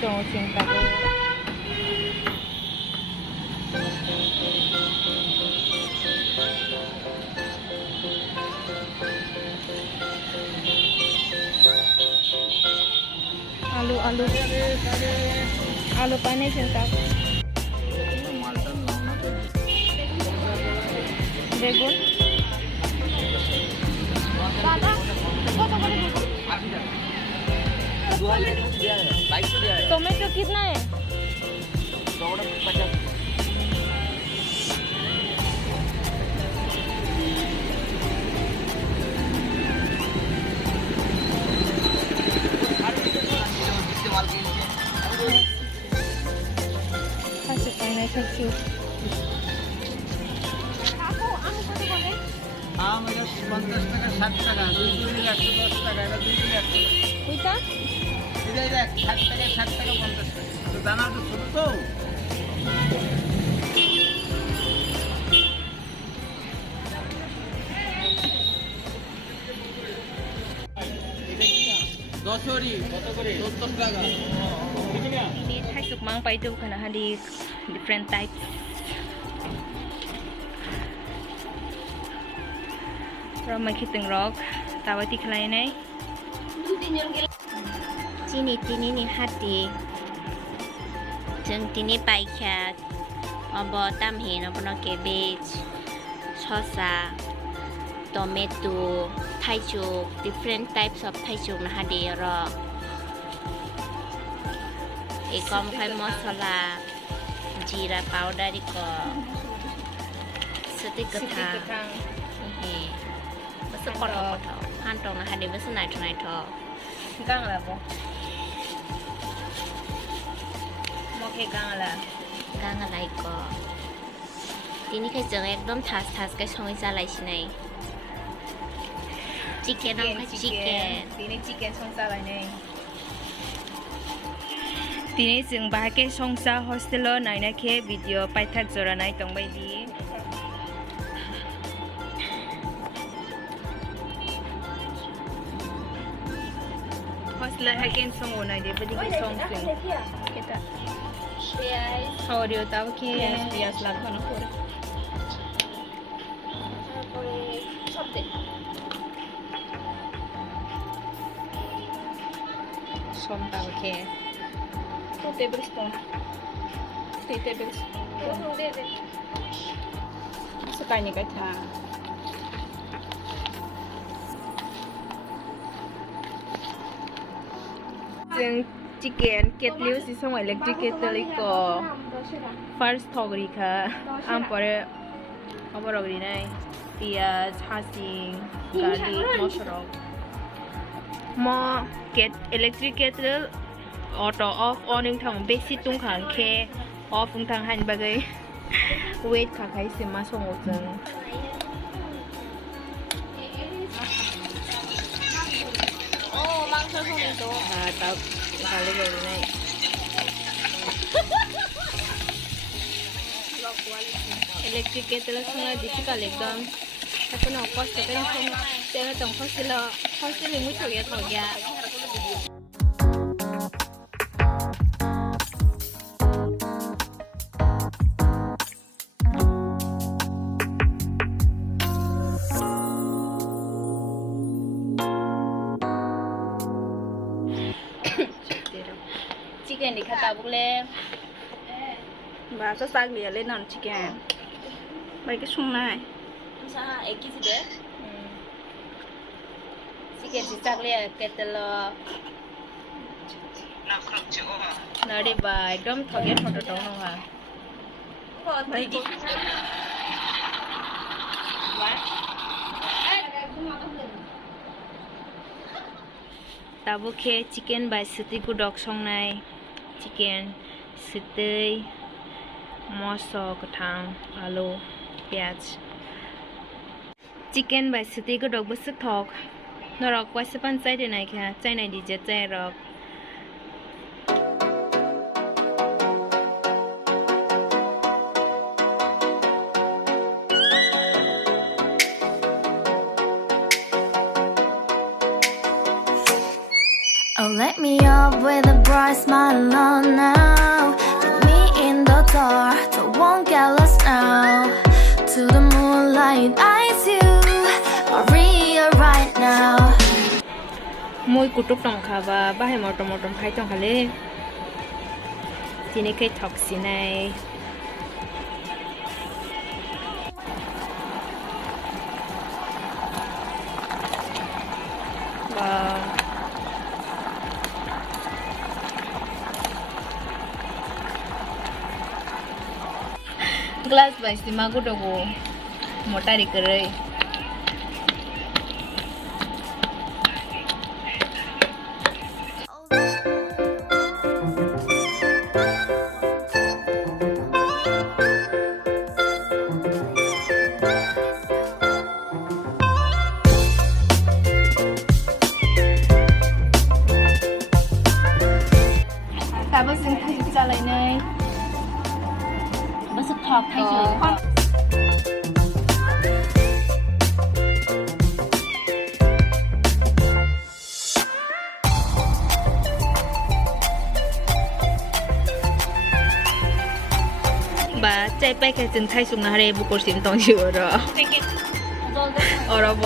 种情感。आलू पानी चिंता बेगुन टोमेटो कितना है? আম 50 টাকা 60 টাকা 2 কিলো 110 টাকা এটা 2 কিলো 100 ওইটা এটা 60 টাকা 60 টাকা 50 টাকা তো দানা তো ছোট তো দশরি কত করে 70 টাকা ini Thai suk mang pai tu kana hadi different typesเรามาคิดถึงร็อกตาวที่ใครไหนที่นี่นี่ฮัดดีจึงที่นี่ไปแค่อบอตั้มเห็นอบนเกเบจชอซาโตเมตูไทจูก different types of ไทจูกนะฮัดดีรอเอกอมไข่มอสลาจีราพาวดาริกอสติกทางสปอร์ตฮันตรงนะคะเดี๋ยวไม่สนายทนายทอก้างอะไรบ่โอเคก้างอะไรก้างอะไรก็ทีนี้ใครเจอเอกดมทัสก็ช่องวิจารณ์อะไรใช่ไหมชิคเก้นน้องค่ะชิคเก้นทีนี้ชิคเก้นช่องอะไรเนี่ยทีนี้จึงบ้านแกช่องซาโฮสเทลไหนนะแค่วิดีโอไปทักจระไหนตรงไปดีLah hakin song una dia bagi song sing. Kita. Yes. How are you? Tahu ke? Yes, lag mana pun. Som tahu ke? Two tablespoon. 3 tablespoon. Sekali kata.จึงจิเกนเกตลิวสิสมัยเล็กจิเกตเลยก็ first ทอกรีค่ะอันปอร์อันปอร์กรีไนเปียชาซิงกาลิกมอชรอกมอเกตอิเล็กทริกเกตลออโต้ออฟออนนึงทางเบสิตุงขังเคออฟทางหันบางไงเวทค่ะใครสิมาส่งจึงtao kali gini nih. Elektrik kettle semua di sini kali dong. Tapi nopos tapi yang saya tong fosil ini muncul ya tau ya. Chicken đi khát tao bốc lên và rất sang liền lên nón chicken mấy cái sung này sao ấy cái gì đấy chicken chỉ sang liền cái tơ lo nó đi bài đom thằng ghét thằng trâu không hả mấy đi tao bốc chicken by city good dog song này chicken city moso kethang alu piaz chicken by city good dog bớt thọc nó rọc qua sepan trái đây này kìa trái này đi chết trái rọc Oh, let Wake me up with a bright smile on now. Put me in the dark, but won't get lost now. To the moonlight, eyes you are real right now. มวยกุตุกตองค่ะว่าบ้าให้หมอตมไพ่ตองค่ะเลยทีนี้เคยถอกสีในว้าว glass भाई मागो डगो मोटा रे करेแต่ว่าสิ่งที่จะอะไรเนยมันสุดทอกให้เฉย บาใจไปแค่จึงไทยสุงนาเรบุกรสิมตองอยู่หรอ Take it. อรบ